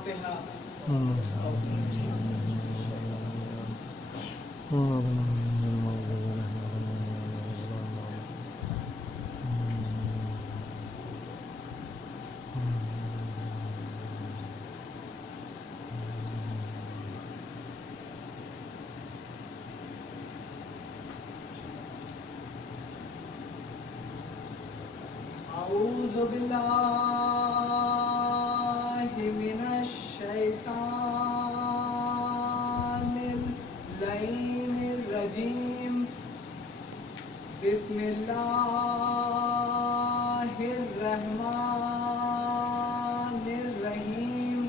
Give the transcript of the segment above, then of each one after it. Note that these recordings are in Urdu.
فاتحہ. اعوذ باللہ من الشیطان اللعین الرجیم. بسم اللہ الرحمن الرحیم.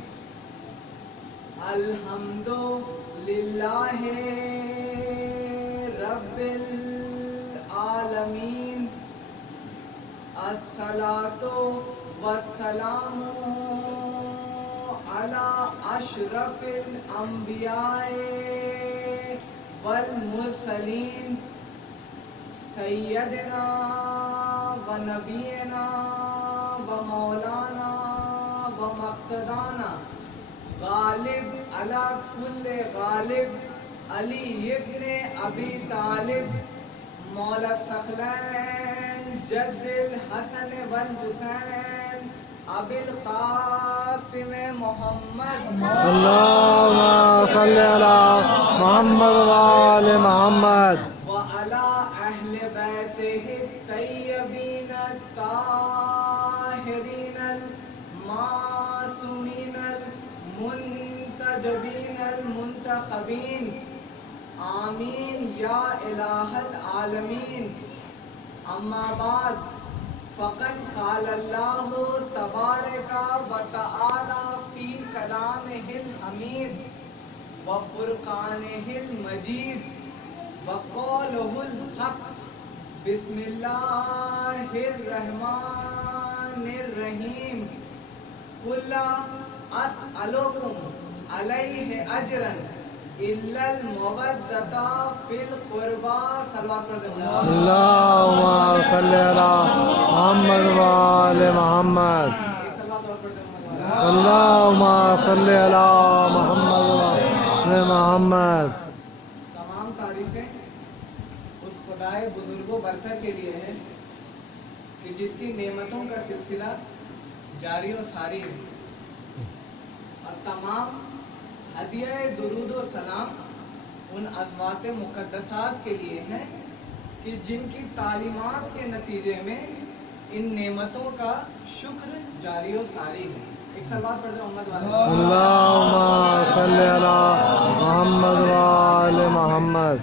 الحمد للہ رب العالمین. الصلاۃ والسلام علی اشرف الانبیاء والمرسلین سیدنا و نبینا و مولانا و مقتدانا غالب علی کل غالب علی ابن ابی طالب مولا الثقلین جد الحسن والحسین ابی القاسم محمد. اللهم صل على محمد وآل محمد وعلى اہل بیتہ الطیبین الطاہرین المعصومین المنتجبین المنتخبین. آمین یا الہ العالمین. اما بعد فقد قال اللہ تبارک و تعالی فی کلامہ الحمید و فرقانہ المجید و قولہ الحق. بسم اللہ الرحمن الرحیم. قل لا اسألکم علیہ اجرا الا المودۃ فی القربى. صلوات پڑھ دیں. اللهم صل على محمد وآل محمد. اللهم صل على محمد وآل محمد. تمام تعریفیں اس خدائے بزرگ و برتر کے لیے ہے کہ جس کی نعمتوں کا سلسلہ جاری و ساری ہے، اور تمام ہدیہ درود و سلام ان ازواج مقدسات کے لیے ہیں کہ جن کی تعلیمات کے نتیجے میں ان نعمتوں کا شکر جاری و ساری ہے. ایک صلوات پڑھ دیں محمد والے. اللهم صل على محمد وآل محمد.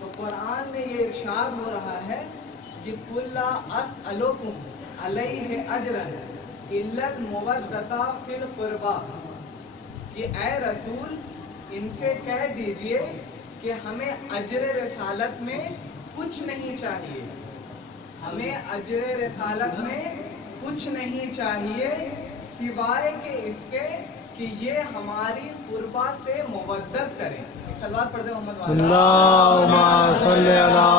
تو قرآن میں یہ ارشاد ہو رہا ہے کہ قل لا اسألکم علیہ اجرا الا المودۃ فی القربى، کہ اے رسول ان سے کہہ دیجئے کہ ہمیں اجر رسالت میں کچھ نہیں چاہیے. ہمیں اجر رسالت میں کچھ نہیں چاہیے سوائے کہ اس کے کہ یہ ہماری قربا سے مودت کریں. ایک صلوات پڑھ دیں محمد والے. اللهم صل على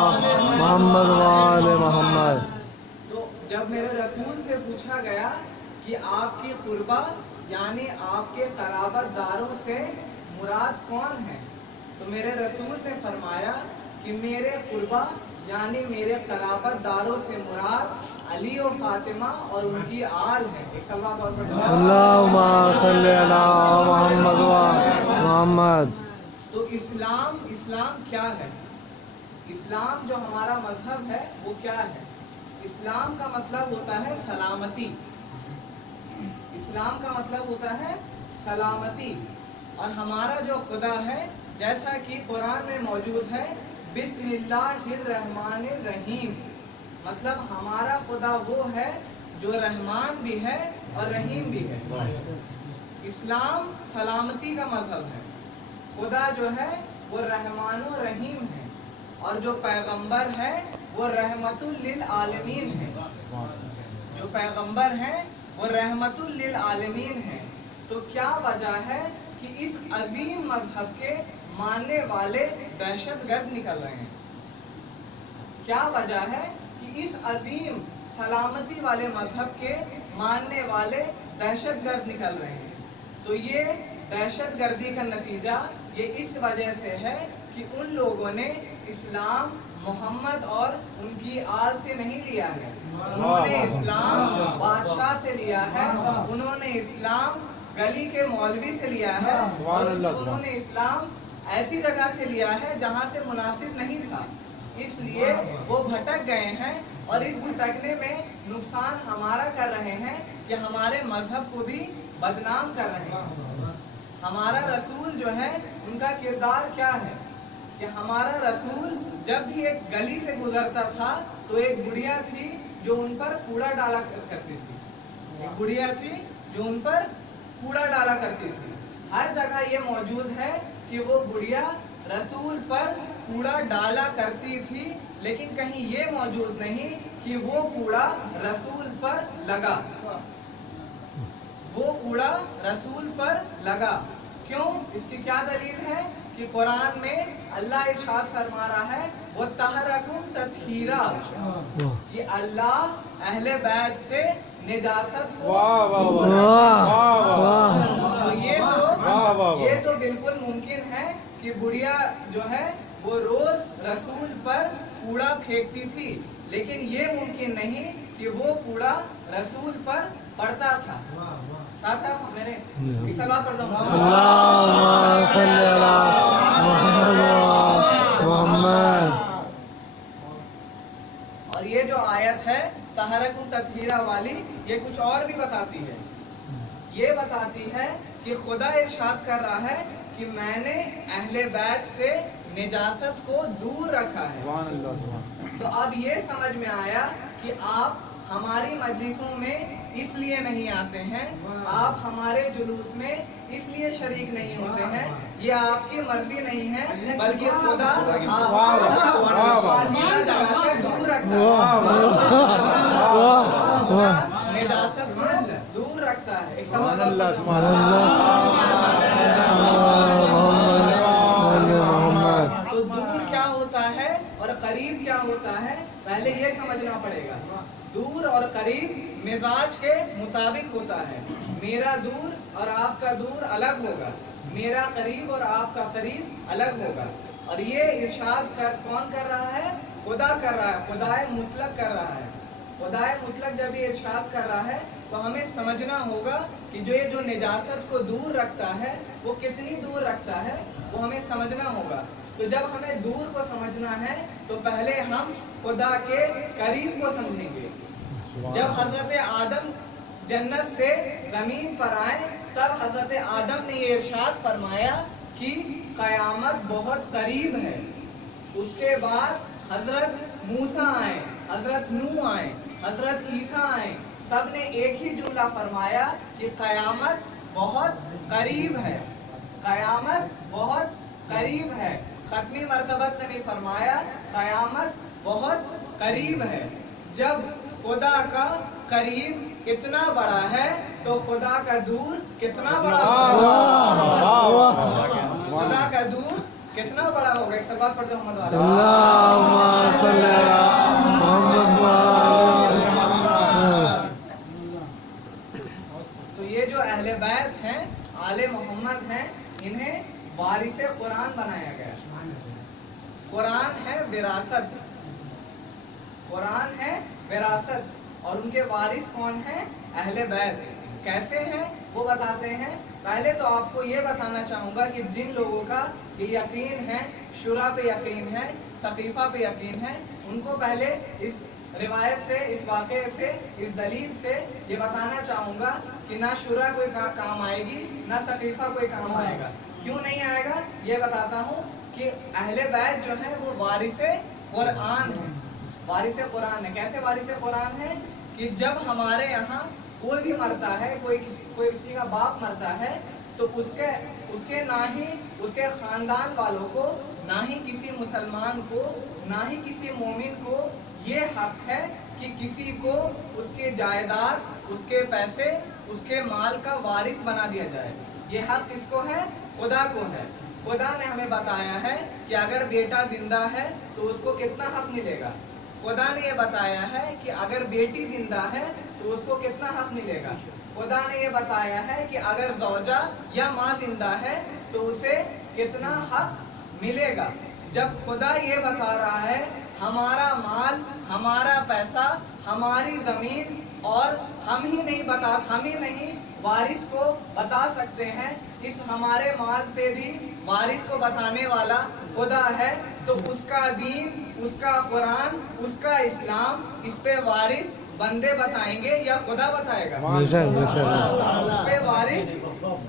محمد وآل محمد. تو جب میرے رسول سے پوچھا گیا کہ آپ کی قربا یعنی آپ کے قرابت داروں سے مراد کون ہے، تو میرے رسول نے فرمایا کہ میرے قربا یعنی میرے قرابت داروں سے مراد علی و فاطمہ اور ان کی آل ہے. ایک صلوات اور پڑھ دیں. اللهم صل على محمد وآل محمد. تو اسلام کیا ہے؟ اسلام جو ہمارا مذہب ہے وہ کیا ہے؟ اسلام کا مطلب ہوتا ہے سلامتی. اسلام کا مطلب ہوتا ہے سلامتی. اور ہمارا جو خدا ہے جیسا کہ قرآن میں موجود ہے بسم اللہ الرحمن الرحیم، مطلب ہمارا خدا وہ ہے جو رحمان بھی ہے اور رحیم بھی ہے. اسلام سلامتی کا مذہب ہے. خدا جو ہے وہ رحمان و رحیم ہے، اور جو پیغمبر ہے وہ رحمت للعالمین ہے. جو پیغمبر ہیں وہ رحمت للعالمین ہیں. تو کیا وجہ ہے کہ اس عظیم مذہب کے ماننے والے دہشت گرد نکل رہے ہیں؟ کیا وجہ ہے کہ اس عظیم سلامتی والے مذہب کے ماننے والے دہشت گرد نکل رہے ہیں؟ تو یہ دہشت گردی کا نتیجہ یہ اس وجہ سے ہے کہ ان لوگوں نے اسلام محمد اور ان کی آل سے نہیں لیا ہے، انہوں نے اسلام بادشاہ سے لیا ہے، انہوں نے اسلام گلی کے مولوی سے لیا ہے، اور انہوں نے اسلام ایسی جگہ سے لیا ہے جہاں سے مناسب نہیں تھا، اس لیے وہ بھٹک گئے ہیں، اور اس بھٹکنے میں نقصان ہمارا کر رہے ہیں کہ ہمارے مذہب کو بھی بدنام کر رہے ہیں۔ ہمارا رسول جو ہے ان کا کردار کیا ہے کہ ہمارا رسول جب بھی ایک گلی سے گزرتا تھا تو ایک بڑھیا تھی جو ان پر کوڑا ڈالا کرتی تھی، ایک بڑھیا تھی جو ان پر کوڑا ڈالا کرتی تھی۔ ہر جگہ یہ موجود ہے کہ وہ بڑھیا رسول پر کوڑا ڈالا کرتی تھی، لیکن کہیں یہ موجود نہیں کہ وہ کوڑا رسول پر لگا، وہ کوڑا رسول پر لگا۔ کیوں؟ اس کی کیا دلیل ہے کہ قرآن میں اللہ ارشاد فرما رہا ہے وَطَہَّرَكُمْ تَطْہِيرًا، کہ اللہ اہل بیت سے نجاست کو یہ تو بالکل ممکن ہے کہ بڑھیا جو ہے وہ روز رسول پر کوڑا پھینکتی تھی، لیکن یہ ممکن نہیں کہ وہ کوڑا رسول پر پڑتا تھا۔ ساتھ میں نے ایک سوال پڑھتا ہوں، اللہم صلی علی محمد۔ اور یہ جو آیت ہے طہارکم تطہیرا والی، یہ کچھ اور بھی بتاتی ہے، یہ بتاتی ہے کہ خدا ارشاد کر رہا ہے کہ میں نے اہل بیت سے نجاست کو دور رکھا ہے۔ تو اب یہ سمجھ میں آیا کہ آپ ہماری مجلسوں میں اس لیے نہیں آتے ہیں، آپ ہمارے جلوس میں اس لیے شریک نہیں ہوتے ہیں، یہ آپ کی مرضی نہیں ہے، بلکہ خدا پاکیزہ جگہ سے دور رکھتا ہے، نجاست کو دور رکھتا ہے۔ تو دور کیا ہوتا ہے اور قریب کیا ہوتا ہے، پہلے یہ سمجھنا پڑے گا۔ دور اور قریب مزاج کے مطابق ہوتا ہے، میرا دور اور آپ کا دور الگ ہوگا، میرا قریب اور آپ کا قریب الگ ہوگا۔ اور یہ ارشاد کون کر رہا ہے؟ خدا کر رہا ہے، خدائے مطلق کر رہا ہے۔ خدائے مطلق جب یہ ارشاد کر رہا ہے تو ہمیں سمجھنا ہوگا کہ یہ جو نجاست کو دور رکھتا ہے وہ کتنی دور رکھتا ہے، وہ ہمیں سمجھنا ہوگا۔ تو جب ہمیں دور کو سمجھنا ہے تو پہلے ہم خدا کے قریب کو سمجھیں گے۔ جب حضرت آدم جنت سے زمین پر آئے تب حضرت آدم نے یہ ارشاد فرمایا کہ قیامت بہت قریب ہے۔ اس کے بعد حضرت موسیٰ آئے، حضرت نوح آئے، حضرت عیسیٰ آئے، سب نے ایک ہی جملہ فرمایا کہ قیامت بہت قریب ہے، قیامت بہت قریب ہے۔ ختمی مرتبت نے فرمایا قیامت بہت قریب ہے۔ جب خدا کا قریب اتنا بڑا ہے تو خدا کا دور کتنا بڑا ہوگا؟ خدا کا دور کتنا بڑا ہوگا؟ ایک سب بات پڑھتے محمد والا، اللہم صلی علی محمد۔ تو یہ جو اہل بیت ہیں، آل محمد ہیں، انہیں وارث قرآن بنایا گیا۔ قرآن ہے وراثت، قرآن ہے وراثت، اور ان کے وارث کون ہیں؟ اہل بیت۔ کیسے ہیں وہ بتاتے ہیں۔ پہلے تو آپ کو یہ بتانا چاہوں گا کہ جن لوگوں کا یہ یقین ہے، شورا پہ یقین ہے، صحیفہ پہ یقین ہے، ان کو پہلے اس روایت سے، اس واقعے سے، اس دلیل سے یہ بتانا چاہوں گا کہ نہ شورا کوئی کام آئے گی، نہ صحیفہ کوئی کام آئے گا۔ کیوں نہیں آئے گا یہ بتاتا ہوں کہ اہل بیت جو ہے وہ وارث قرآن ہے، وارث قرآن ہے۔ کیسے وارث قرآن ہے؟ کہ جب ہمارے یہاں کوئی بھی مرتا ہے، کوئی کسی کا باپ مرتا ہے تو اس کے نہ ہی اس کے خاندان والوں کو، نہ ہی کسی مسلمان کو، نہ ہی کسی مومن کو یہ حق ہے کہ کسی کو اس کی جائیداد، اس کے پیسے، اس کے مال کا وارث بنا دیا جائے۔ یہ حق کس کو ہے؟ خدا کو ہے۔ خدا نے ہمیں بتایا ہے کہ اگر بیٹا زندہ ہے تو اس کو کتنا حق ملے گا۔ خدا نے یہ بتایا ہے کہ اگر بیٹی زندہ ہے تو اس کو کتنا حق ملے گا۔ خدا نے یہ بتایا ہے کہ اگر زوجہ یا ماں زندہ ہے تو اسے کتنا حق ملے گا. جب خدا یہ بتا رہا ہے ہمارا مال، ہمارا پیسہ، ہماری زمین، اور ہم ہی نہیں وارث کو بتا سکتے ہیں، اس ہمارے مال پہ بھی وارث کو بتانے والا خدا ہے، تو اس کا دین، اس کا قرآن، اس کا اسلام، اس پہ وارث بندے بتائیں گے یا خدا بتائے گا؟ اس پہ وارث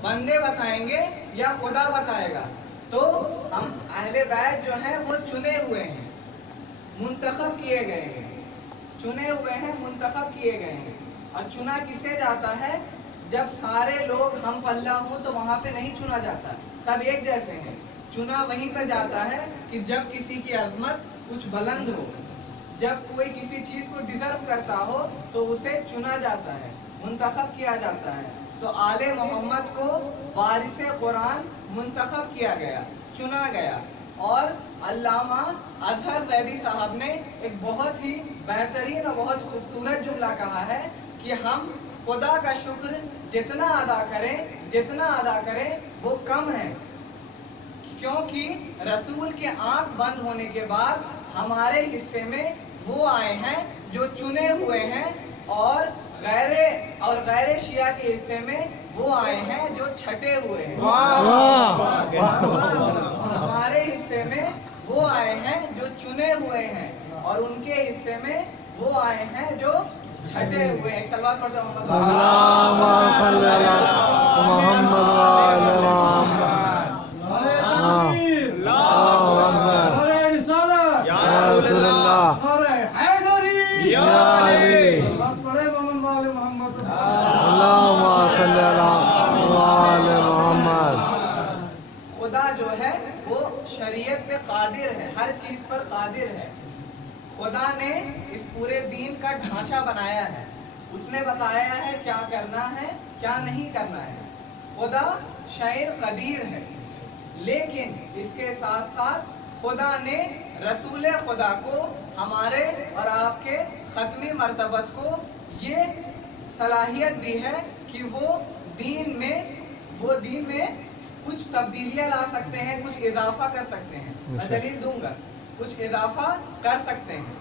بندے بتائیں گے یا خدا بتائے گا؟ تو ہم اہل بیت جو ہیں وہ چنے ہوئے ہیں، منتخب کیے گئے ہیں، چنے ہوئے ہیں، منتخب کیے گئے ہیں. اور چنا کسے جاتا ہے؟ جب سارے لوگ ہم پلہ ہوں تو وہاں پہ نہیں چنا جاتا، سب ایک جیسے ہیں. چنا وہیں پہ جاتا ہے کہ جب کسی کی عظمت کچھ بلند ہو، جب کوئی کسی چیز کو ڈیزرو کرتا ہو تو اسے چنا جاتا ہے، منتخب کیا جاتا ہے. تو آل محمد کو وارث قرآن منتخب کیا گیا، چنا گیا. اور علامہ اظہر زیدی صاحب نے ایک بہت ہی بہترین اور بہت خوبصورت جملہ کہا ہے کہ ہم خدا کا شکر جتنا ادا کریں وہ کم ہے، کیونکہ رسول کے آنکھ بند ہونے کے بعد ہمارے حصے میں وہ آئے ہیں جو چنے ہوئے ہیں، اور غیر شیعہ کے حصے میں وہ آئے ہیں جو چھٹے ہوئے ہیں. ہمارے حصے میں وہ آئے ہیں جو چنے ہوئے ہیں، اور ان کے حصے میں وہ آئے ہیں جو چھٹے ہوئے ہیں. صلوات پڑھتے ہیں خدا جو ہے وہ شریعت پہ قادر ہے، ہر چیز پر قادر ہے. خدا نے اس پورے دین کا ڈھانچہ بنایا ہے، اس نے بتایا ہے کیا کرنا ہے کیا نہیں کرنا ہے. خدا شاعر قدیر ہے، لیکن اس کے ساتھ ساتھ خدا نے رسول خدا کو، ہمارے اور آپ کے ختمی مرتبت کو یہ صلاحیت دی ہے کہ وہ دین میں کچھ تبدیلیاں لا سکتے ہیں، کچھ اضافہ کر سکتے ہیں. میں دلیل دوں گا، کچھ اضافہ کر سکتے ہیں.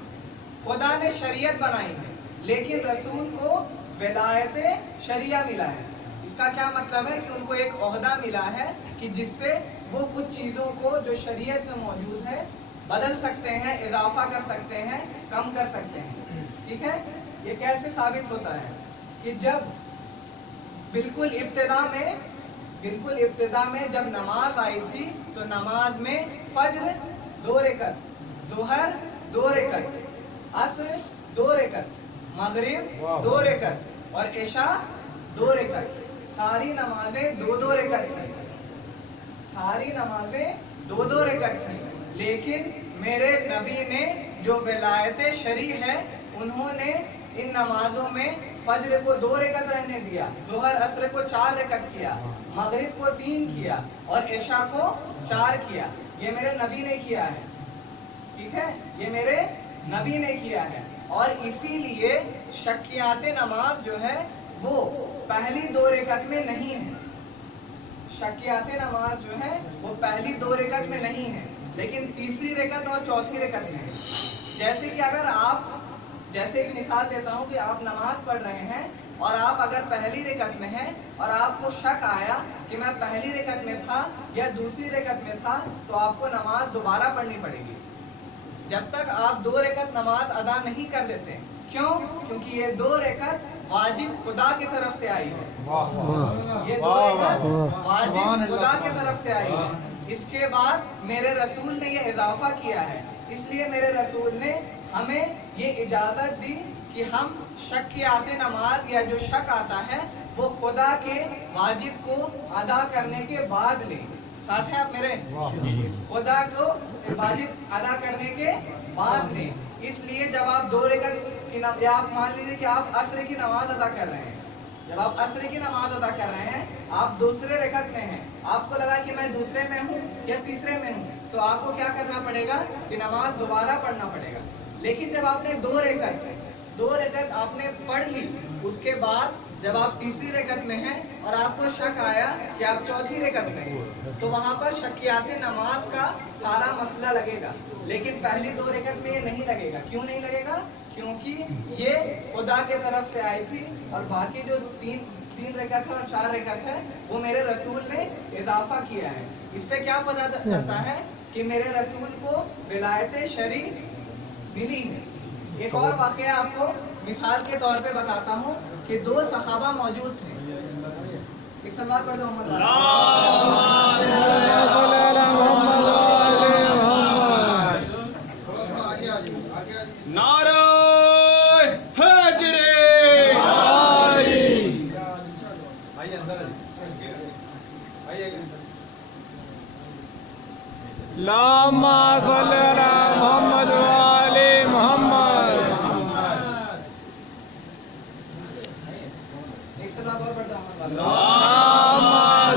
خدا نے شریعت بنائی ہے، لیکن رسول کو ولایت شریعہ ملا ہے. اس کا کیا مطلب ہے کہ ان کو ایک عہدہ ملا ہے کہ جس سے وہ کچھ چیزوں کو جو شریعت میں موجود ہے بدل سکتے ہیں، اضافہ کر سکتے ہیں، کم کر سکتے ہیں. ٹھیک ہے؟ یہ کیسے ثابت ہوتا ہے کہ جب بالکل ابتدا میں جب نماز آئی تھی تو نماز میں فجر 2 رکعت، ظہر 2 رکعت، عصر 2 رکعت، مغرب 2 رکعت اور عشاء 2 رکعت. ساری نمازیں 2 رکعت ہیں، ساری نمازیں 2 رکعت ہیں. لیکن میرے نبی نے جو ولایت شرعی ہے انہوں نے ان نمازوں میں فجر کو 2 رکعت رہنے دیا، ظہر عصر کو 4 رکعت کیا، مغرب کو 3 کیا اور عشاء کو 4 کیا. یہ میرے نبی نے کیا ہے. ٹھیک ہے؟ یہ میرے نبی نے کیا ہے. اور اسی لیے شکیات نماز جو ہے وہ پہلی 2 رکعت میں نہیں ہے. شکیات نماز جو ہے وہ پہلی 2 رکعت میں نہیں ہے، لیکن تیسری رکعت اور چوتھی رکعت میں ہے. جیسے کہ اگر جیسے ایک مثال دیتا ہوں کہ آپ نماز پڑھ رہے ہیں اور آپ اگر پہلی رکعت میں ہیں اور آپ کو شک آیا کہ میں پہلی رکعت میں تھا یا دوسری رکعت میں تھا، تو آپ کو نماز دوبارہ پڑھنی پڑے گی جب تک آپ 2 رکعت نماز ادا نہیں کر دیتے. کیوں؟ کیونکہ یہ 2 رکعت واجب خدا کی طرف سے آئی ہے. یہ 2 رکعت واجب خدا کی طرف سے آئی ہے. اس کے بعد میرے رسول نے یہ اضافہ کیا ہے، اس لیے میرے رسول نے ہمیں یہ اجازت دی کہ ہم شکیات نماز یا جو شک آتا ہے وہ خدا کے واجب کو ادا کرنے کے بعد لیں. ساتھ ہیں آپ میرے؟ خدا کو واجب ادا کرنے کے بعد لیں. اس لیے جب آپ 2 رکعت کی نماز، آپ مان لیجیے کہ آپ عصر کی نماز ادا کر رہے ہیں، جب آپ عصر کی نماز ادا کر رہے ہیں، آپ دوسرے رکعت میں ہیں، آپ کو لگا کہ میں دوسرے میں ہوں یا تیسرے میں ہوں، تو آپ کو کیا کرنا پڑے گا کہ نماز دوبارہ پڑھنا پڑے گا. لیکن جب آپ نے 2 رکعت آپ نے پڑھ لی، اس کے بعد جب آپ تیسری رکعت میں ہیں اور آپ کو شک آیا کہ آپ چوتھی رکعت میں ہیں تو وہاں پر شکیات نماز کا سارا مسئلہ لگے گا، لیکن پہلی 2 رکعت میں یہ نہیں لگے گا۔ کیوں نہیں لگے گا؟ کیونکہ یہ خدا کے طرف سے آئی تھی، اور باقی جو تین رکعت ہے اور 4 رکعت ہے وہ میرے رسول نے اضافہ کیا ہے۔ اس سے کیا پتہ چلتا ہے کہ میرے رسول کو ولایت شرعی ملی ہے۔ ایک اور واقعہ آپ کو مثال کے طور پہ بتاتا ہوں کہ 2 صحابہ موجود تھے۔ ایک سوال پڑھ دو محمد نعرہ حیدر اللهم صل على محمد وآل محمد۔ ایک سوال اور پڑھ دو محمد اللهم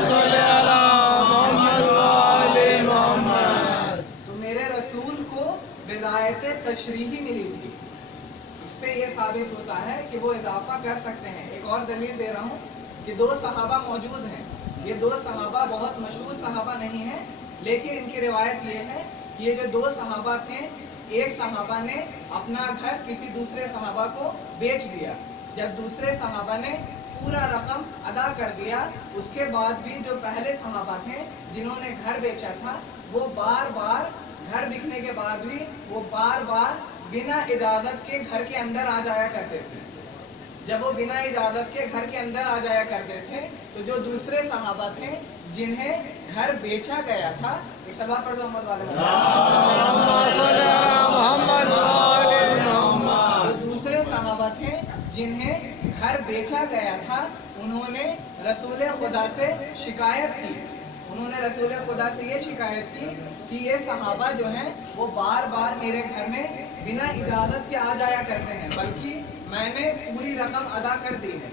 صل على محمد وآل محمد۔ تو میرے رسول کو ولایت تشریحی ملی تھی، اس سے یہ ثابت ہوتا ہے کہ وہ اضافہ کر سکتے ہیں۔ ایک اور دلیل دے رہا ہوں کہ 2 صحابہ موجود ہیں، یہ 2 صحابہ بہت مشہور صحابہ نہیں ہیں، لیکن ان کی روایت یہ ہے کہ یہ جو 2 صحابہ تھے، ایک صحابہ نے اپنا گھر کسی دوسرے صحابہ کو بیچ دیا، جب دوسرے صحابہ نے پورا رقم ادا کر دیا، اس کے بعد بھی جو پہلے صحابہ تھے جنہوں نے گھر بیچا تھا وہ بار بار گھر بکنے کے بعد بھی وہ بار بار بنا اجازت کے گھر کے اندر آ جایا کرتے تھے۔ جب وہ بنا اجازت کے گھر کے اندر آ جایا کرتے تھے تو جو دوسرے صحابہ تھے جنہیں گھر بیچا گیا تھا، ایک سوال پڑھ دو محمد والے جو دوسرے صحابہ تھے جنہیں گھر بیچا گیا تھا، انہوں نے رسول خدا سے شکایت کی، انہوں نے رسول خدا سے یہ شکایت کی کہ یہ صحابہ جو ہیں وہ بار بار میرے گھر میں بنا اجازت کے آ جایا کرتے ہیں، بلکہ میں نے پوری رقم ادا کر دی ہے۔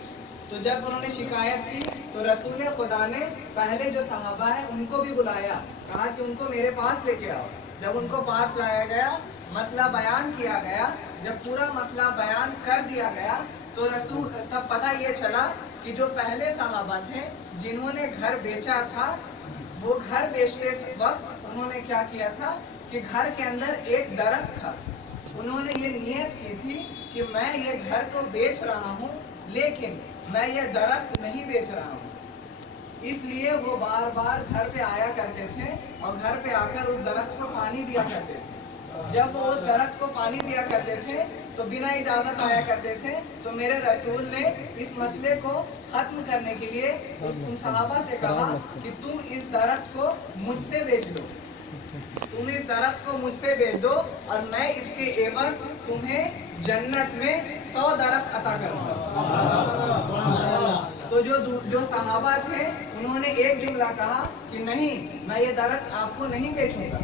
تو جب انہوں نے شکایت کی تو رسول خدا نے پہلے جو صحابہ ہیں ان کو بھی بلایا، کہا کہ ان کو میرے پاس لے کے آؤ۔ جب ان کو پاس لایا گیا، مسئلہ بیان کیا گیا، جب پورا مسئلہ بیان کر دیا گیا تو رسول تب پتہ یہ چلا کہ جو پہلے صحابہ تھے جنہوں نے گھر بیچا تھا، وہ گھر بیچتے وقت انہوں نے کیا کیا تھا کہ گھر کے اندر ایک درخت تھا، انہوں نے یہ نیت کی تھی کہ میں یہ گھر تو بیچ رہا ہوں لیکن میں یہ درخت نہیں بیچ رہا ہوں، اس لیے وہ بار بار گھر پہ آیا کرتے تھے اور گھر پہ آ کر اس درخت کو پانی دیا کرتے تھے۔ جب وہ اس درخت کو پانی دیا کرتے تھے تو بنا اجازت آیا کرتے تھے، تو میرے رسول نے اس مسئلے کو ختم کرنے کے لیے ان صحابہ سے کہا کہ تم اس درخت کو مجھ سے بیچ دو، تم اس درخت کو مجھ سے بیچ دو اور میں اس کے عوض تمہیں جنت میں 100 درخت عطا کروں گا۔ تو جو صحابہ تھے انہوں نے ایک جملہ کہا کہ نہیں، میں یہ درخت آپ کو نہیں بیچوں گا۔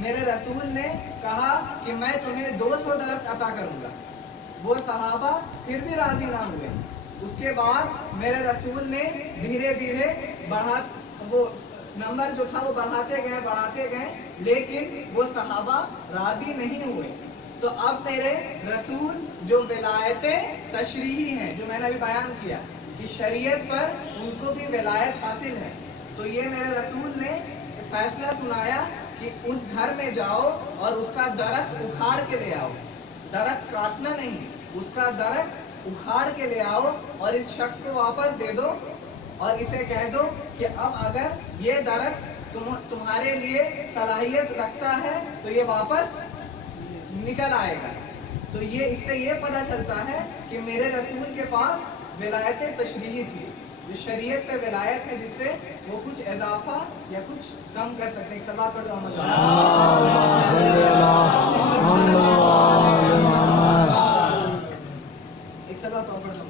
میرے رسول نے کہا کہ میں تمہیں 200 درخت عطا کروں گا۔ وہ صحابہ پھر بھی راضی نہ ہوئے۔ اس کے بعد میرے رسول نے دھیرے دھیرے وہ نمبر جو تھا وہ بڑھاتے گئے لیکن وہ صحابہ راضی نہیں ہوئے۔ تو اب میرے رسول جو ولایت تشریحی ہیں، جو میں نے ابھی بیان کیا کہ شریعت پر ان کو بھی ولایت حاصل ہے، تو یہ میرے رسول نے فیصلہ سنایا کہ اس گھر میں جاؤ اور اس کا درخت اکھاڑ کے لے آؤ، درخت کاٹنا نہیں، اس کا درخت اکھاڑ کے لے آؤ اور اس شخص کو واپس دے دو اور اسے کہہ دو کہ اب اگر یہ درخت تمہارے لیے صلاحیت رکھتا ہے تو یہ واپس نکل آئے گا۔ تو اس سے یہ پتہ چلتا ہے کہ میرے رسول کے پاس ولایت تشریحی تھی، جو شریعت پہ ولایت ہے جس سے وہ کچھ اضافہ یا کچھ کم کر سکتے ہیں۔ سوال پڑھ دو ایک سوال تو پڑھ دو۔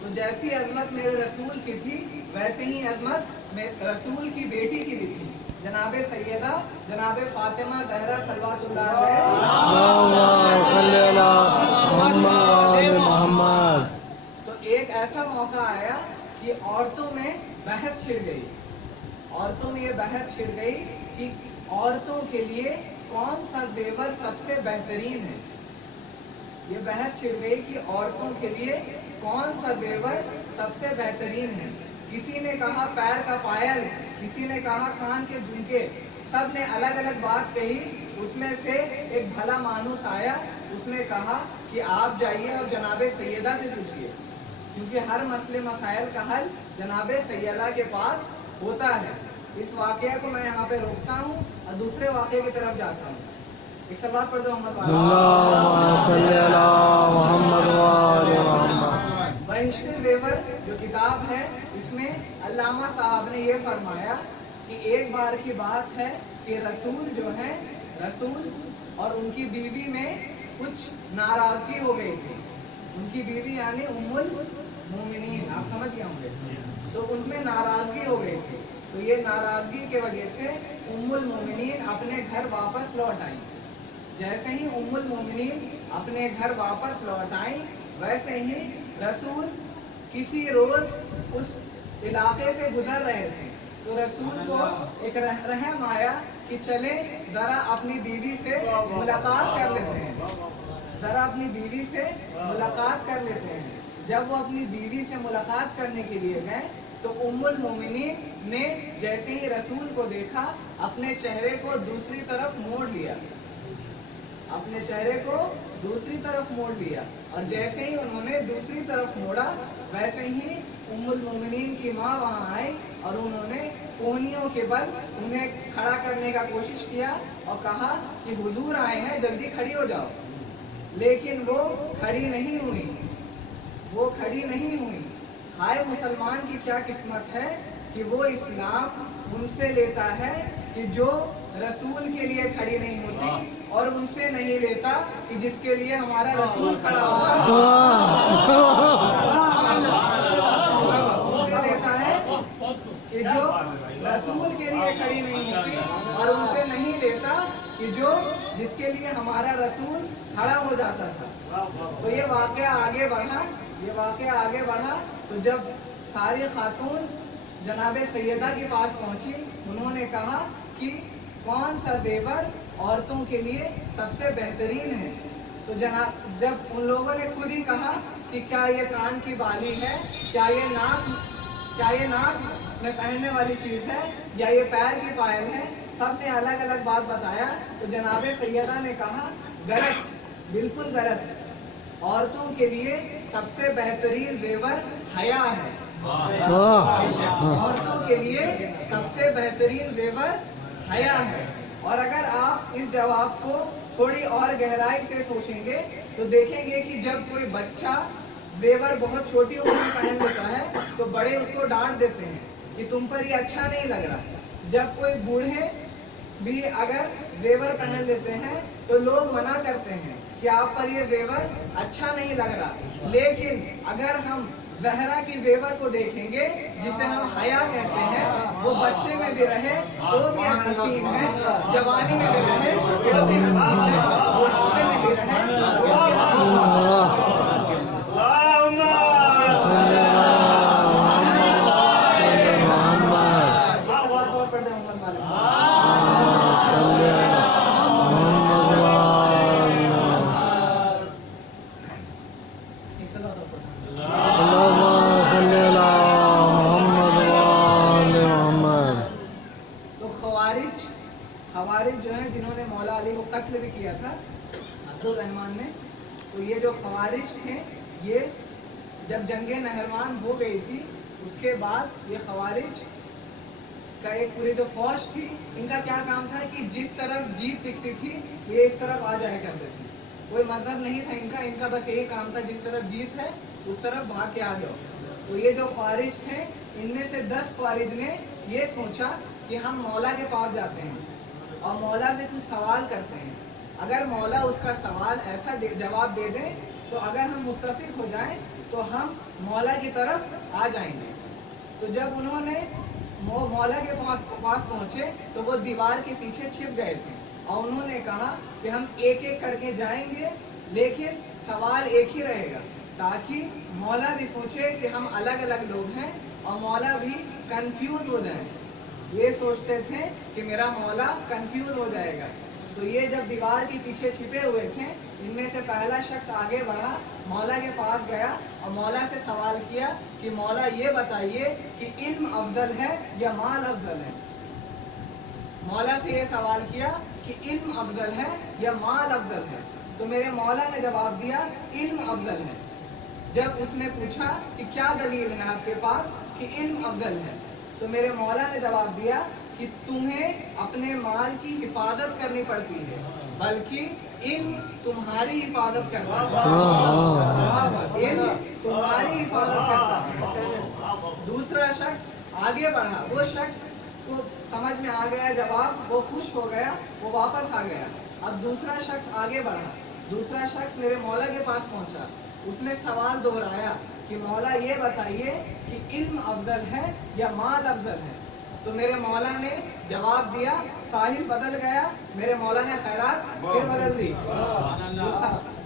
تو جیسی عظمت میرے رسول کی تھی ویسے ہی عظمت رسول کی بیٹی کی بھی تھی، جناب سیدہ جناب فاطمہ زہرا صلوات اللہ علیہ۔ تو ایک ایسا موقع آیا کہ عورتوں میں بحث چھڑ گئی، عورتوں میں یہ بحث چھڑ گئی کہ عورتوں کے لیے کون سا زیور سب سے بہترین ہے۔ یہ بحث چھڑ گئی کہ عورتوں کے لیے کون سا زیور سب سے بہترین ہے. کسی نے کہا پیر کا پائل، کسی نے کہا کان کے جھمکے، سب نے الگ الگ بات کہی. اس میں سے ایک بھلا مانوس آیا، اس نے کہا کہ آپ جائیے اور جناب سیدہ سے پوچھیے، کیونکہ ہر مسئلے مسائل کا حل جناب سیدہ کے پاس ہوتا ہے. اس واقعہ کو میں یہاں پہ روکتا ہوں اور دوسرے واقعے کی طرف جاتا ہوں. ایک سب بات پڑھ دو اللہم صلی علی محمد وآل محمد. بہشت زیور جو کتاب ہے، اس میں علامہ صاحب نے یہ فرمایا کہ ایک بار کی بات ہے کہ رسول جو ہے، رسول اور ان کی بیوی میں کچھ ناراضگی ہو گئی تھی. ان کی بیوی یعنی ام المومنین، آپ سمجھ گئے ہوں گے. تو ان میں ناراضگی ہو گئی تھی. تو یہ ناراضگی کی وجہ سے ام المومنین اپنے گھر واپس لوٹ آئیں. جیسے ہی ام المومنین اپنے گھر واپس لوٹ آئیں، ویسے ہی رسول کسی روز اس علاقے سے گزر رہے تھے. تو رسول کو ایک رحم آیا کہ چلے ذرا اپنی بیوی سے ملاقات کر لیتے ہیں، ذرا اپنی بیوی سے ملاقات کر لیتے ہیں. جب وہ اپنی بیوی سے ملاقات کرنے کے لیے گئے تو ام المومنین نے جیسے ہی رسول کو دیکھا، اپنے چہرے کو دوسری طرف موڑ لیا، اپنے چہرے کو دوسری طرف موڑ لیا. اور جیسے ہی انہوں نے دوسری طرف موڑا، ویسے ہی ام المومنین کی ماں وہاں آئی اور انہوں نے کوہنیوں کے بل انہیں کھڑا کرنے کا کوشش کیا اور کہا کہ حضور آئے ہیں، جلدی کھڑی ہو جاؤ. لیکن وہ کھڑی نہیں ہوئی، وہ کھڑی نہیں ہوئی. ہائے مسلمان کی کیا قسمت ہے کہ وہ اسلام ان سے لیتا ہے کہ جو رسول کے لیے کھڑی نہیں ہوتی، اور ان سے نہیں لیتا کہ جس کے لیے ہمارا رسول کھڑا ہوتا ان سے لیتا ہے کہ جو رسول کے لیے کھڑی نہیں ہوتی، اور ان سے نہیں لیتا کہ جو جس کے لیے ہمارا رسول کھڑا ہو جاتا تھا. تو یہ واقعہ آگے بڑھا. تو جب ساری خاتون جناب سیدہ کے پاس پہنچی، انہوں نے کہا کہ کون سا زیور عورتوں کے لیے سب سے بہترین ہے. تو جب ان لوگوں نے خود ہی کہا کہ کیا یہ کان کی بالی ہے، کیا یہ ناک میں پہننے والی چیز ہے، یا یہ پیر کی پائل ہے، سب نے الگ الگ بات بتایا. تو جناب سیدہ نے کہا غلط، بالکل غلط. عورتوں کے لیے سب سے بہترین زیور حیا ہے. عورتوں کے لیے سب سے بہترین زیور حیا ہے. اور اگر آپ اس جواب کو تھوڑی اور گہرائی سے سوچیں گے تو دیکھیں گے کہ جب کوئی بچہ زیور بہت چھوٹی عمر میں پہن لیتا ہے تو بڑے اس کو ڈانٹ دیتے ہیں کہ تم پر یہ اچھا نہیں لگ رہا. جب کوئی بوڑھے بھی اگر زیور پہن لیتے ہیں تو لوگ منع کرتے ہیں کہ آپ پر یہ زیور اچھا نہیں لگ رہا. لیکن اگر ہم زہرا کی زیور کو دیکھیں گے، جسے ہم حیا کہتے ہیں، وہ بچے میں بھی رہے تو بھی ایک حسین ہے، جوانی میں بھی رہے تو بھی حسین ہے، بڑھاپے میں بھی رہے تو بھی حسین ہے. خوارج جو ہیں جنہوں نے مولا علی کو قتل بھی کیا تھا، عبد الرحمن نے، تو یہ جو خوارج تھے، یہ جب جنگ نہروان ہو گئی تھی، اس کے بعد یہ خوارج کا ایک پوری جو فوج تھی، ان کا کیا کام تھا کہ جس طرف جیت دکھتی تھی یہ اس طرف آ جایا کرتے تھے. کوئی مذہب نہیں تھا ان کا بس یہی کام تھا جس طرف جیت ہے اس طرف بھاگ کے آ جاؤ. تو یہ جو خوارج تھے، ان میں سے 10 خوارج نے یہ سوچا کہ ہم مولا کے پاس جاتے ہیں اور مولا سے کچھ سوال کرتے ہیں. اگر مولا اس کا سوال ایسا جواب دے دیں تو اگر ہم متفق ہو جائیں تو ہم مولا کی طرف آ جائیں گے. تو جب انہوں نے مولا کے پاس پہنچے تو وہ دیوار کے پیچھے چھپ گئے تھے اور انہوں نے کہا کہ ہم ایک ایک کر کے جائیں گے، لیکن سوال ایک ہی رہے گا تاکہ مولا بھی سوچے کہ ہم الگ الگ لوگ ہیں اور مولا بھی کنفیوز ہو جائیں. یہ سوچتے تھے کہ میرا مولا کنفیوز ہو جائے گا. تو یہ جب دیوار کے پیچھے چھپے ہوئے تھے، ان میں سے پہلا شخص آگے بڑھا، مولا کے پاس گیا اور مولا سے سوال کیا کہ مولا یہ بتائیے کہ علم افضل ہے یا مال افضل ہے؟ مولا سے یہ سوال کیا کہ علم افضل ہے یا مال افضل ہے؟ تو میرے مولا نے جواب دیا علم افضل ہے۔ جب اس نے پوچھا کہ کیا دلیل ہے آپ کے پاس کہ علم افضل ہے، تو میرے مولا نے جواب دیا کہ تمہیں اپنے مال کی حفاظت کرنی پڑتی ہے، بلکہ علم تمہاری حفاظت کرتا ہے، علم تمہاری حفاظت کرتا ہے۔ دوسرا شخص آگے بڑھا، وہ شخص کو سمجھ میں آ گیا جواب، وہ خوش ہو گیا، وہ واپس آ گیا۔ اب دوسرا شخص آگے بڑھا، دوسرا شخص میرے مولا کے پاس پہنچا، اس نے سوال دہرایا کہ مولا یہ بتائیے کہ علم افضل ہے یا مال افضل ہے؟ تو میرے مولا نے جواب دیا، ساحل بدل گیا، میرے مولا نے خیرات پھر بدل دی۔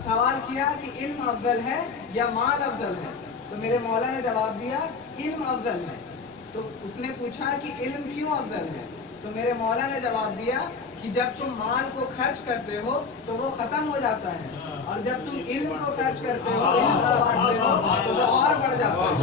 سوال کیا کہ علم افضل ہے یا مال افضل ہے؟ تو میرے مولا نے جواب دیا علم افضل ہے۔ تو اس نے پوچھا کہ علم کیوں افضل ہے؟ تو میرے مولا نے جواب دیا کہ جب تم مال کو خرچ کرتے ہو تو وہ ختم ہو جاتا ہے، اور جب تم علم کو خرچ کرتے ہو، علم کو بانٹتے ہو تو وہ اور بڑھ جاتا ہے۔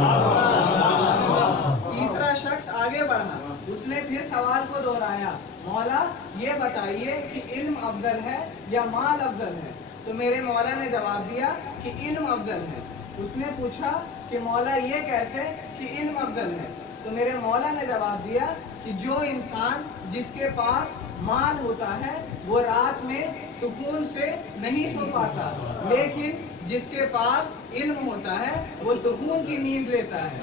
تیسرا شخص آگے بڑھا، اس نے پھر سوال کو دہرایا، مولا یہ بتائیے کہ علم افضل ہے یا مال افضل ہے؟ تو میرے مولا نے جواب دیا کہ علم افضل ہے۔ اس نے پوچھا کہ مولا یہ کیسے کہ علم افضل ہے؟ تو میرے مولا نے جواب دیا کہ جو انسان جس کے پاس مال ہوتا ہے وہ رات میں سکون سے نہیں سو پاتا، لیکن جس کے پاس علم ہوتا ہے وہ سکون کی نیند لیتا ہے۔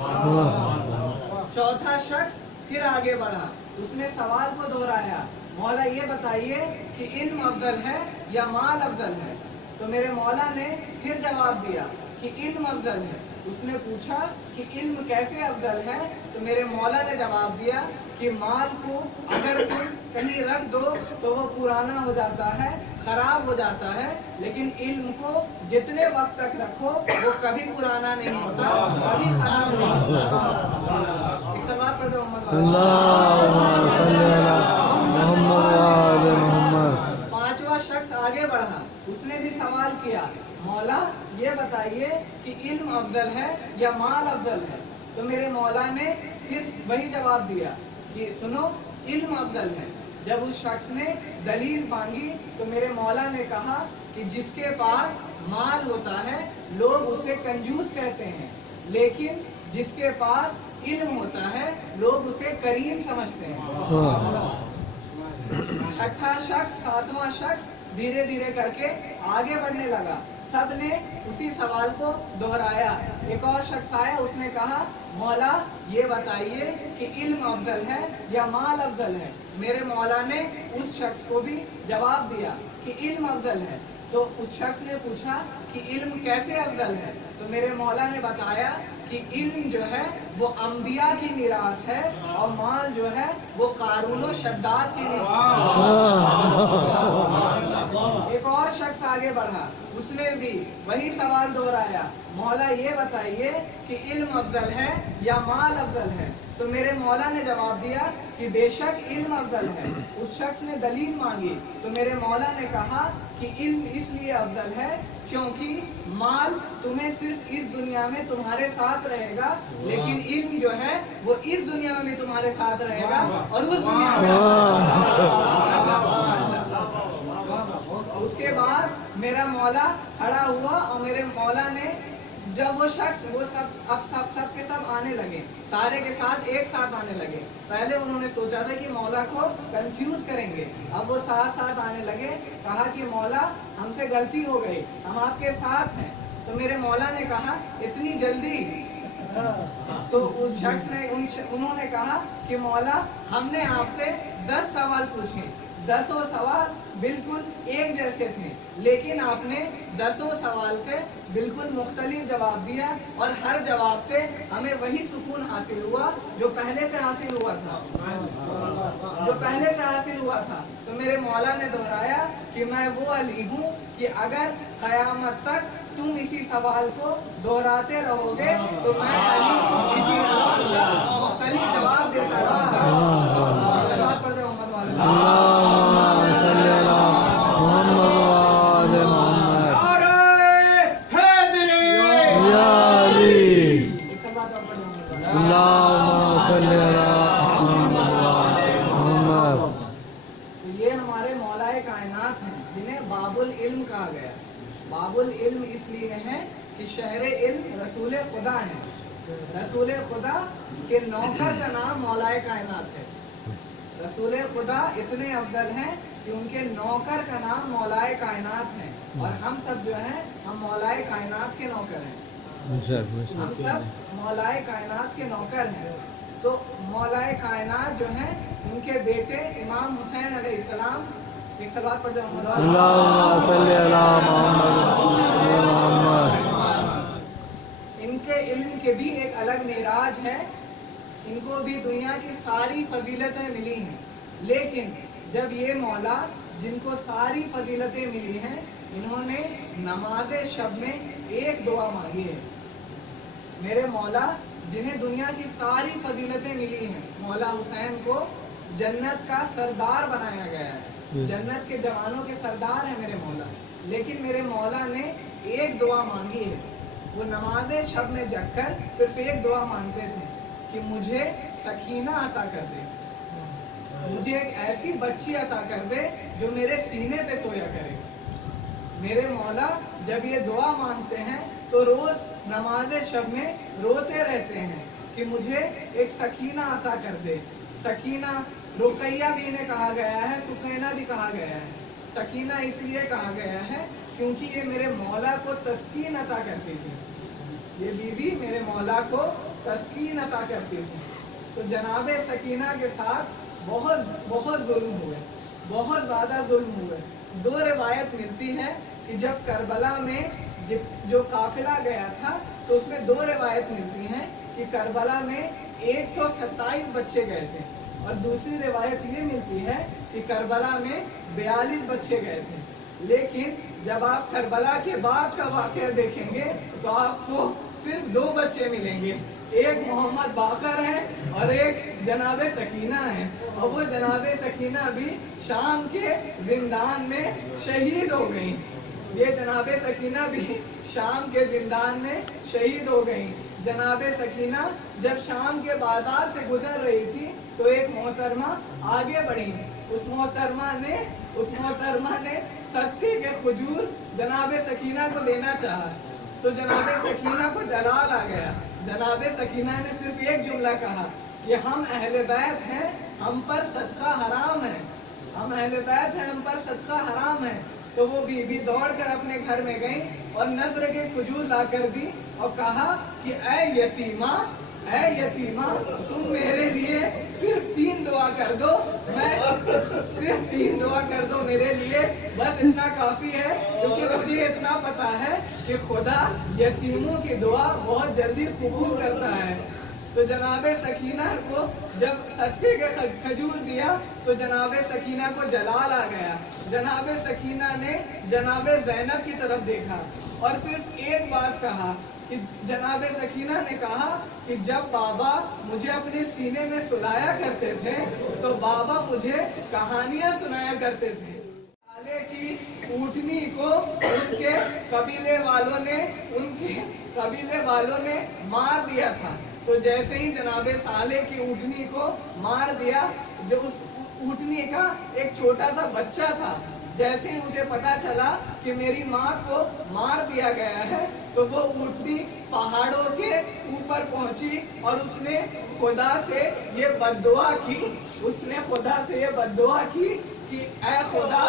چوتھا شخص پھر آگے بڑھا، اس نے سوال کو دہرایا، مولا یہ بتائیے کہ علم افضل ہے یا مال افضل ہے؟ تو میرے مولا نے پھر جواب دیا کہ علم افضل ہے۔ اس نے پوچھا کہ علم کیسے افضل ہے؟ تو میرے مولا نے جواب دیا کہ مال کو اگر تم کہیں رکھ دو تو وہ پرانا ہو جاتا ہے، خراب ہو جاتا ہے، لیکن علم کو جتنے وقت تک رکھو وہ کبھی پرانا نہیں ہوتا، کبھی خراب نہیں ہوتا۔ ایک سوال پڑھ دو اللہم صلی علی محمد وآل محمد۔ پانچواں شخص آگے بڑھا، اس نے بھی سوال کیا، مولا یہ بتائیے کہ علم افضل ہے یا مال افضل ہے؟ تو میرے مولا نے پھر وہی جواب دیا کہ سنو علم افضل ہے۔ جب اس شخص نے دلیل مانگی تو میرے مولا نے کہا کہ جس کے پاس مال ہوتا ہے لوگ اسے کنجوس کہتے ہیں، لیکن جس کے پاس علم ہوتا ہے لوگ اسے کریم سمجھتے ہیں۔ چھٹا شخص، ساتواں شخص دھیرے دھیرے کر کے آگے بڑھنے لگا، سب نے اسی سوال کو دہرایا۔ ایک اور شخص آیا، اس نے کہا مولا یہ بتائیے کہ علم افضل ہے یا مال افضل ہے؟ میرے مولا نے اس شخص کو بھی جواب دیا کہ علم افضل ہے۔ تو اس شخص نے پوچھا کہ علم کیسے افضل ہے؟ تو میرے مولا نے بتایا کہ علم جو ہے وہ انبیاء کی میراث ہے اور مال جو ہے وہ قارون و شداد کی میراث ہے۔ ایک اور شخص آگے بڑھا، اس نے بھی وہی سوال دہرایا، مولا یہ بتائیے کہ علم افضل ہے یا مال افضل ہے؟ تو میرے مولا نے جواب دیا کہ بے شک علم افضل ہے۔ اس شخص نے دلیل مانگی تو میرے مولا نے کہا کہ علم اس لیے افضل ہے کیونکہ مال تمہیں صرف اس دنیا میں تمہارے ساتھ رہے گا، لیکن علم جو ہے وہ اس دنیا میں بھی تمہارے ساتھ رہے گا اور اس دنیا میں۔ اس کے بعد میرا مولا کھڑا ہوا اور میرے مولا نے جب وہ شخص وہ سب کے سب آنے لگے، سارے کے ساتھ ایک ساتھ آنے لگے۔ پہلے انہوں نے سوچا تھا کہ مولا کو کنفیوز کریں گے، اب وہ ساتھ ساتھ آنے لگے۔ کہا کہ مولا ہم سے غلطی ہو گئی، ہم آپ کے ساتھ ہیں۔ تو میرے مولا نے کہا اتنی جلدی؟ تو اس شخص نے انہوں نے کہا کہ مولا ہم نے آپ سے 10 سوال پوچھے، 10 سوال بالکل ایک جیسے تھے، لیکن آپ نے 10 سوال کے بالکل مختلف جواب دیا اور ہر جواب سے ہمیں وہی سکون حاصل ہوا جو پہلے سے حاصل ہوا تھا۔ تو میرے مولا نے دہرایا کہ میں وہ علی ہوں کہ اگر قیامت تک تم اسی سوال کو دہراتے رہو گے تو میں علی اسی سوال کا مختلف جواب دیتا رہوں گا۔ اللہم صلی علی العلم کہا گیا. باب العلم اس لیے ہے کہ شہر علم رسول خدا ہیں. رسول خدا کے نوکر کا نام مولائے کائنات ہے. رسول خدا اتنے افضل ہیں کہ ان کے نوکر کا نام مولائے کائنات ہے. اور ہم سب جو ہیں ہم مولائے کائنات کے نوکر ہیں. ہم سب مولائے کائنات کے نوکر ہیں. تو مولائے کائنات جو ہیں ان کے بیٹے امام حسین علیہ السلام، ایک صلوات پڑھ دیں اللہم صلی علی محمد. ان کے علم کے بھی ایک الگ معراج ہے. ان کو بھی دنیا کی ساری فضیلتیں ملی ہیں، لیکن جب یہ مولا جن کو ساری فضیلتیں ملی ہیں انہوں نے نماز شب میں ایک دعا مانگی ہے. میرے مولا جنہیں دنیا کی ساری فضیلتیں ملی ہیں، مولا حسین کو جنت کا سردار بنایا گیا ہے، جنت کے جوانوں کے سردار ہیں میرے مولا، لیکن میرے مولا نے ایک دعا مانگی ہے. وہ نماز شب میں جگ کر صرف ایک دعا مانگتے تھے کہ مجھے سکینہ عطا کر دے، مجھے ایک ایسی بچی عطا کر دے جو میرے سینے پہ سویا کرے. میرے مولا جب یہ دعا مانگتے ہیں تو روز نماز شب میں روتے رہتے ہیں کہ مجھے ایک سکینہ عطا کر دے. سکینہ رقیہ بھی انہیں کہا گیا ہے، سکینہ بھی کہا گیا ہے. سکینہ اس لیے کہا گیا ہے کیونکہ یہ میرے مولا کو تسکین عطا کرتی تھی. یہ بیوی میرے مولا کو تسکین عطا کرتی تھی. تو جناب سکینہ کے ساتھ بہت ظلم ہوئے، بہت زیادہ ظلم ہوئے. دو روایت ملتی ہے کہ جب کربلا میں جو قافلہ گیا تھا تو اس میں دو روایت ملتی ہیں کہ کربلا میں 127 بچے گئے تھے، اور دوسری روایت یہ ملتی ہے کہ کربلا میں 42 بچے گئے تھے. لیکن جب آپ کربلا کے بعد کا واقعہ دیکھیں گے تو آپ کو صرف 2 بچے ملیں گے. ایک محمد باقر ہے اور ایک جناب سکینہ ہے، اور وہ جناب سکینہ بھی شام کے زندان میں شہید ہو گئی. یہ جناب سکینہ بھی شام کے زندان میں شہید ہو گئی. جناب سکینہ جب شام کے بازار سے گزر رہی تھی تو ایک محترمہ آگے بڑھی. اس محترمہ نے صدقے کے کھجور جناب سکینہ کو دینا چاہا تو جناب سکینہ کو جلال آ گیا. جناب سکینہ نے صرف ایک جملہ کہا کہ ہم اہل بیت ہیں، ہم پر صدقہ حرام ہے. ہم اہل بیت ہیں، ہم پر صدقہ حرام ہے. تو وہ بیوی دوڑ کر اپنے گھر میں گئی اور نذر کے کھجور لا کر دی اور کہا کہ اے یتیمہ تم میرے لیے صرف 3 دعا کر دو، میں صرف 3 دعا کر دو میرے لیے، بس اتنا کافی ہے، کیونکہ مجھے اتنا پتا ہے کہ خدا یتیموں کی دعا بہت جلدی قبول کرتا ہے. تو جناب سکینہ کو جب صدقے کے کھجور دیا تو جناب سکینہ کو جلال آ گیا. جناب سکینہ نے جناب زینب کی طرف دیکھا اور صرف ایک بات کہا کہ جناب سکینہ نے کہا کہ جب بابا مجھے اپنے سینے میں سلایا کرتے تھے تو بابا مجھے کہانیاں سنایا کرتے تھے. سالے کی اونٹنی کو ان کے قبیلے والوں نے مار دیا تھا. تو جیسے ہی جناب سالے کی اونٹنی کو مار دیا، جو اس اونٹنی کا ایک چھوٹا سا بچہ تھا، جیسے ہی اسے پتا چلا کہ میری ماں کو مار دیا گیا ہے تو وہ اونٹنی پہاڑوں کے اوپر پہنچی اور اس نے خدا سے یہ بد دعا کی کہ اے خدا،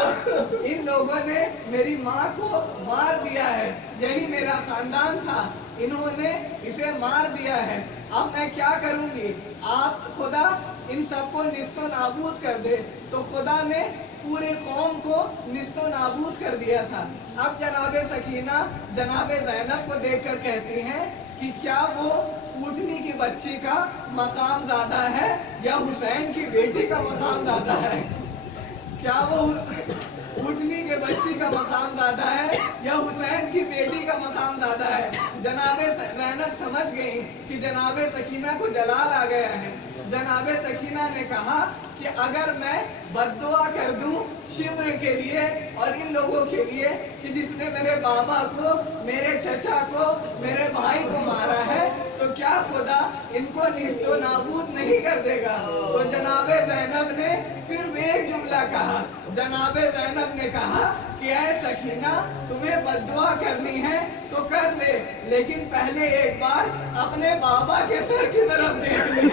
ان لوگوں نے میری ماں کو مار دیا ہے، یہی میرا خاندان تھا، انہوں نے اسے مار دیا ہے، اب میں کیا کروں گی؟ آپ خدا ان سب کو نیست و نابود کر دے. تو خدا نے پورے قوم کو نیست و نابود کر دیا تھا. اب جناب سکینہ جناب زینب کو دیکھ کر کہتی ہیں کہ کیا وہ اونٹنی کی بچی کا مقام زیادہ ہے یا حسین کی بیٹی کا مقام زیادہ ہے؟ کیا وہ اونٹنی کے بچی کا مقام زیادہ ہے یا حسین کی بیٹی کا مقام زیادہ ہے؟ جناب زینب سمجھ گئی کہ جناب سکینہ کو جلال آ گیا ہے، جناب سکینہ نے کہا کہ اگر میں بد دعا کر دوں شمر کے لیے اور ان لوگوں کے لیے کہ جس نے میرے بابا کو، میرے چچا کو، میرے بھائی کو مارا ہے، تو کیا خدا ان کو نیست و نابود نہیں کر دے گا؟ تو جناب زینب نے پھر ایک جملہ کہا، جناب زینب نے کہا کہ اے سکینہ تمہیں بد دعا کرنی ہے تو کر لے، لیکن پہلے ایک بار اپنے بابا کے سر کی طرف دیکھ لے،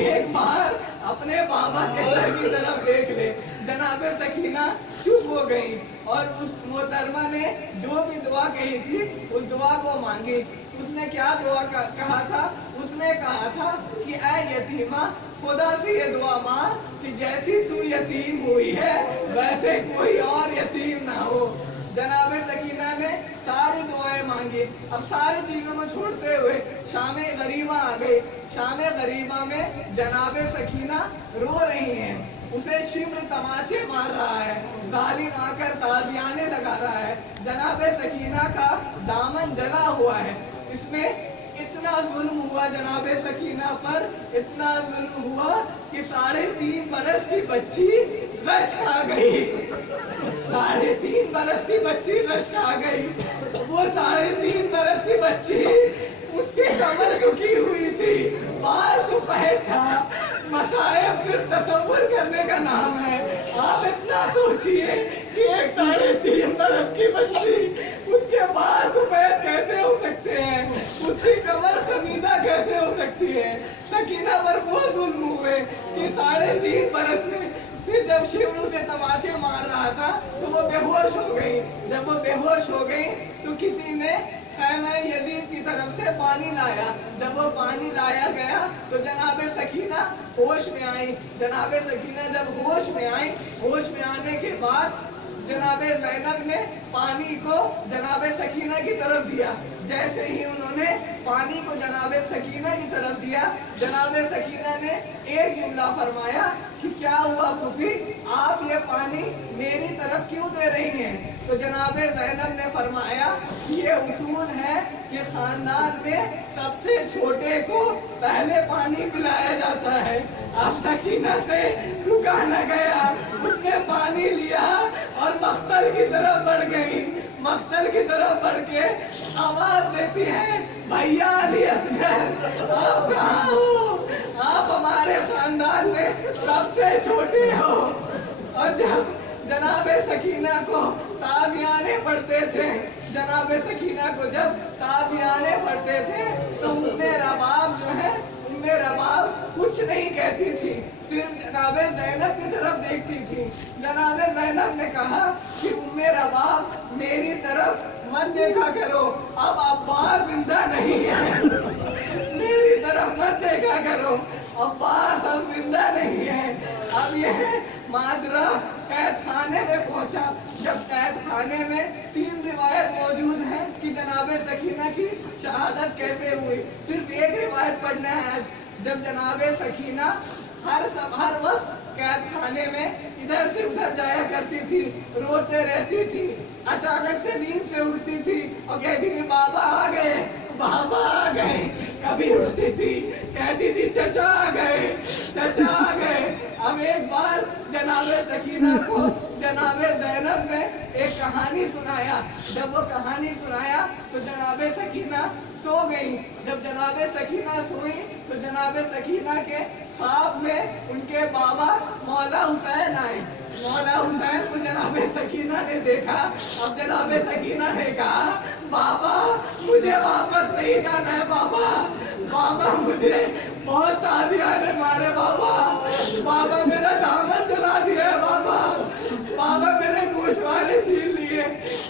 ایک بار اپنے بابا کے سر کی طرف دیکھ لے۔ جناب سکینہ چپ ہو گئی اور اس محترمہ نے جو بھی دعا کہی تھی اس دعا کو مانگی۔ اس نے کیا دعا کہا تھا؟ اس نے کہا تھا کہ اے یتیمہ خدا سے یہ دعا مانگ کہ جیسی تو یتیم ہوئی ہے ویسے کوئی اور یتیم نہ ہو۔ جناب سکینہ نے ساری دعائیں مانگی۔ اب ساری چیزوں کو چھوڑتے ہوئے شام غریبہ آ گئی۔ شام غریبہ میں جناب سکینہ رو رہی ہیں، اسے شمر تماچے مار رہا ہے، ظالم آ کر تازیانے لگا رہا ہے۔ جناب سکینہ کا دامن جلا ہوا ہے، اس میں اتنا ظلم ہوا جناب سکینہ پر، اتنا ظلم ہوا کہ 3.5 برس کی بچی رشک آ گئی، 3.5 برس کی بچی رشک آ گئی۔ وہ 3.5 برس کی بچی، اس کی کمر جھکی ہوئی تھی، بال سفید تھا۔ مصائب صرف تصور کرنے کا نام ہے۔ آپ اتنا سوچئے کہ ایک 3.5 برس کی بچی، اس کے بال سفید کیسے ہو سکتے ہیں، اس کی کمر خمیدہ کیسے ہو سکتی ہے۔ سکینہ پر وہ ظلم ہوئے کہ 3.5 برس میں پھر جب شمر اسے تماچے مار رہا تھا تو وہ بے ہوش ہو گئی۔ جب وہ بے ہوش ہو گئی تو کسی نے خیمہ یزید کی طرف سے پانی لایا۔ جب وہ پانی لایا گیا تو جناب سکینہ ہوش میں آئی۔ جناب سکینہ جب ہوش میں آئی، ہوش میں آنے کے بعد جناب زینب نے پانی کو جناب سکینہ کی طرف دیا۔ جیسے ہی انہوں نے پانی کو جناب سکینہ کی طرف دیا، جناب سکینہ نے ایک جملہ فرمایا کہ کیا ہوا پھوپھی، آپ یہ پانی میری طرف کیوں دے رہی ہیں؟ تو جناب زینب نے فرمایا یہ اصول ہے کہ خاندان میں سب سے چھوٹے کو پہلے پانی پلایا جاتا ہے۔ اب سکینہ سے رکا نہ گیا، اس نے پانی لیا اور مقتل کی طرف بڑھ گئی۔ مقتل کی طرف بڑھ کے آواز دیتی ہے، بھیا علی اصغر آپ کہاں ہو؟ آپ ہمارے خاندان میں سب سے چھوٹے ہو۔ اور جب جناب سکینہ کو تابعانے پڑھتے تھے، جناب سکینہ کو جب تابعانے پڑھتے تھے تو ام رباب جو ہے، ام رباب کچھ نہیں کہتی تھی، صرف جناب زینب کی طرف دیکھتی تھی۔ جناب زینب نے کہا کہ ام رباب میری طرف مت دیکھا کرو، اب عباس زندہ نہیں ہے، میری طرف مت دیکھا کرو، عباس اب زندہ نہیں ہے۔ اب یہ ماجرا قید خانے میں پہنچا۔ جب قید خانے میں 3 روایت موجود ہیں کہ جناب سکینہ کی شہادت کیسے ہوئی، صرف ایک روایت پڑھنا ہے آج۔ جب جناب سکینہ ہر وقت قید خانے میں ادھر سے ادھر جایا کرتی تھی، روتے رہتی تھی، اچانک سے نیند سے اٹھتی تھی اور کہتی تھی بابا آ گئے، بابا آ گئے، کبھی اٹھتی تھی کہتی تھی چچا آ گئے، چچا آ گئے۔ اب ایک بار جناب سکینہ کو جناب زینب نے ایک کہانی سنایا۔ جب وہ کہانی سنایا تو جناب سکینہ سو گئی۔ جب جناب سکینہ سوئی تو جناب سکینہ کے خواب میں ان کے بابا مولا حسین آئے۔ مولا حسین کو جناب سکینہ نے دیکھا۔ اب جناب سکینہ نے کہا بابا مجھے واپس نہیں جانا ہے، بابا بابا مجھے بہت تابعانے مارے، بابا بابا میرا دامن جلا دیا ہے، بابا بابا میرے گوشوارے چھین لیے۔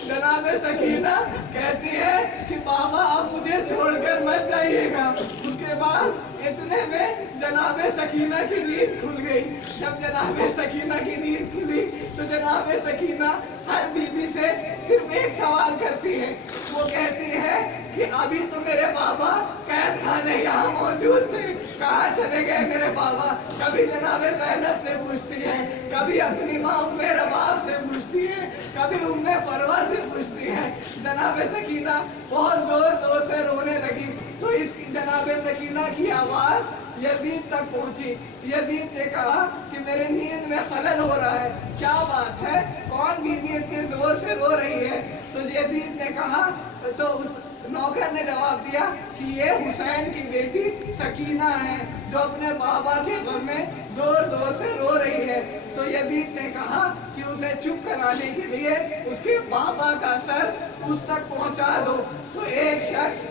جناب سکینہ کہتی ہے کہ بابا اب مجھے چھوڑ کر مت جائیے گا۔ اس کے بعد اتنے میں جناب سکینہ کی نیند کھل گئی۔ جب جناب سکینہ کی نیند کھلی تو جناب سکینہ ہر بیوی سے صرف ایک سوال کرتی ہے، وہ کہتی ہے کہ ابھی تو میرے بابا قید خانے یہاں موجود تھے، کہاں چلے گئے میرے بابا؟ کبھی جناب زینب سے پوچھتی ہے، کبھی اپنی ماں ام رباب سے پوچھتی ہے، کبھی ام فروہ سے پوچھتی ہے، جناب سکینہ بہت زور سے رونے لگی تو اس کی جناب سکینہ کی آواز یزید تک پہنچی. یزید نے کہا کہ میرے نیند میں خلل ہو رہا ہے, کیا بات ہے, کون بیوی اتنے زور سے رو رہی ہے؟ تو یزید نے کہا, تو اس نوکر نے جواب دیا کہ یہ حسین کی بیٹی سکینہ ہے جو اپنے بابا کے غم میں زور سے رو رہی ہے. تو یزید نے کہا کہ اسے چپ کرانے کے لیے اس کے بابا کا سر اس تک پہنچا دو. تو ایک شخص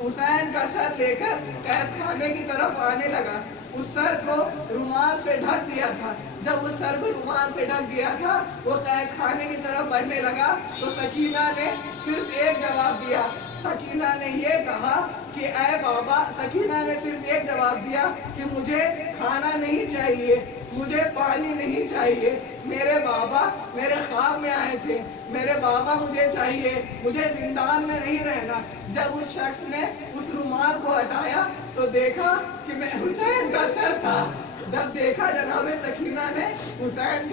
حسین کا سر لے کر قید خانے کی طرف آنے لگا. اس سر کو رومال سے ڈھک دیا تھا. جب اس سر کو رومال سے ڈھک دیا تھا وہ قید خانے کی طرف بڑھنے لگا تو سکینہ نے صرف ایک جواب دیا. سکینہ نے یہ کہا کہ اے بابا, سکینہ نے صرف ایک جواب دیا کہ مجھے کھانا نہیں چاہیے, مجھے پانی نہیں چاہیے, میرے بابا میرے خواب میں آئے تھے, میرے بابا مجھے چاہیے, مجھے زندان میں نہیں رہنا. جب اس شخص نے اس رومال کو ہٹایا تو دیکھا کہ میں حسین کا سر تھا. جب دیکھا جناب سکینہ نے حسین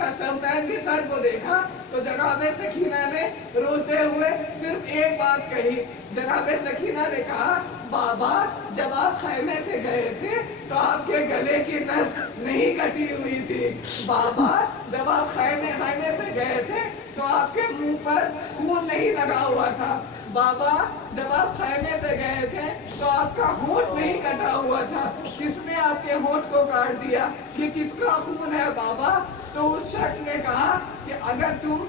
کے سر کو دیکھا تو جناب سکینہ نے روتے ہوئے صرف ایک بات کہی. جناب سکینہ نے کہا, بابا جب آپ خیمے سے گئے تھے تو آپ کے گلے کی نس نہیں کٹی ہوئی تھی. بابا جب آپ خیمے سے گئے تھے تو آپ کے منہ پر خون نہیں لگا ہوا تھا. بابا جب آپ خیمے سے گئے تھے تو آپ کا ہونٹ نہیں کٹا ہوا تھا. کس نے آپ کے ہونٹ کو کاٹ دیا؟ یہ کس کا خون ہے بابا؟ تو اس شخص نے کہا کہ اگر تم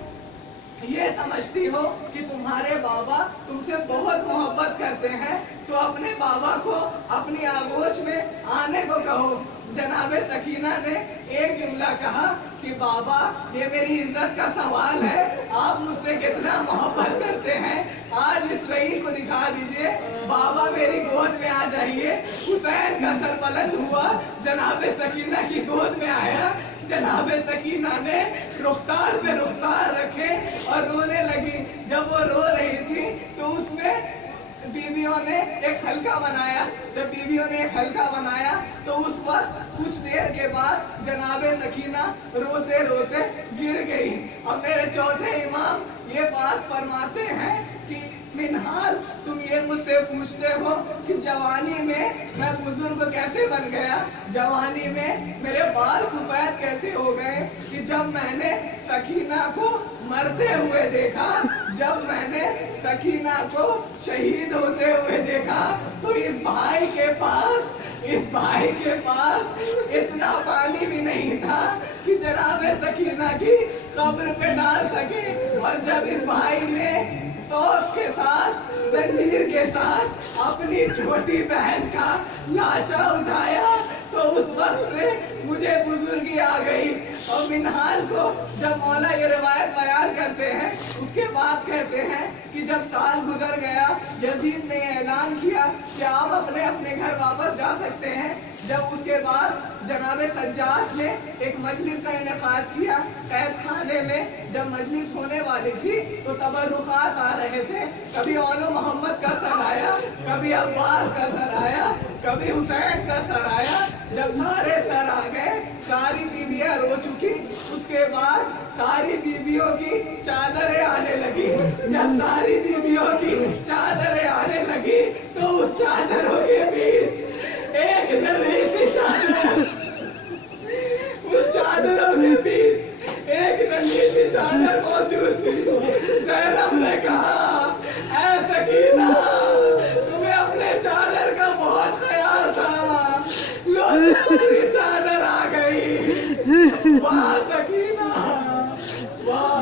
یہ سمجھتی ہو کہ تمہارے بابا تم سے بہت محبت کرتے ہیں تو اپنے بابا کو اپنی آغوش میں آنے کو کہو. جناب سکینہ نے ایک جملہ کہا کہ بابا یہ میری عزت کا سوال ہے, آپ مجھ سے کتنا محبت کرتے ہیں, آج اس رئی کو دکھا دیجئے, بابا میری گود میں آ جائیے. حسین کا سر بلند ہوا, جناب سکینہ کی گود میں آیا. جناب سکینہ نے رخسار پہ رخسار رکھے اور رونے لگی. جب وہ رو رہی تھی تو اس میں بیویوں نے ایک حلقہ بنایا. جب بیویوں نے ایک حلقہ بنایا تو اس وقت کچھ دیر کے بعد جناب سکینہ روتے روتے گر گئی. اور میرے چوتھے امام یہ بات فرماتے ہیں کہ منحال تم یہ مجھ سے پوچھتے ہو کہ جوانی میں بزرگ کیسے بن گیا, جوانی میں میرے بال سفید کیسے ہو گئے, کہ جب میں نے سکینہ کو مرتے ہوئے دیکھا, جب میں نے سکینہ کو شہید ہوتے ہوئے دیکھا تو اس بھائی کے پاس اتنا پانی بھی نہیں تھا کہ جناب سکینہ کی قبر پہ ڈال سکے. اور جب اس بھائی نے توس کے ساتھ زنجیر کے ساتھ اپنی چھوٹی بہن کا لاشا اٹھایا تو اس وقت سے مجھے بزرگی آ گئی. اور منحال کو جب مولا یہ روایت بیان کرتے ہیں اس کے بعد کہتے ہیں کہ جب سال گزر گیا یزید نے اعلان کیا کہ آپ اپنے گھر واپس جا سکتے ہیں. جب اس کے بعد جناب سجاد نے ایک مجلس کا انعقاد کیا قید خانے میں. جب مجلس ہونے والی تھی تو تبرکات آ رہے تھے, کبھی اولو محمد کا سر آیا, کبھی عباس کا سر آیا, کبھی حسین کا سر آیا. جب سارے سر آ گئے, ساری بیویاں رو چکی, اس کے بعد ساری بیویوں کی چادریں آنے لگی. جب ساری بیویوں کی چادریں آنے لگی تو اس چادروں کے بیچ ایک جلی سی چادر, اس چادروں کے بیچ ایک جلی سی چادر موجود تھی. زینب نے کہا, اے سکینہ تمہیں اپنے چادر کا بہت خیال تھا, لو تمہاری چادر آ گئی. واہ سکینہ, واہ.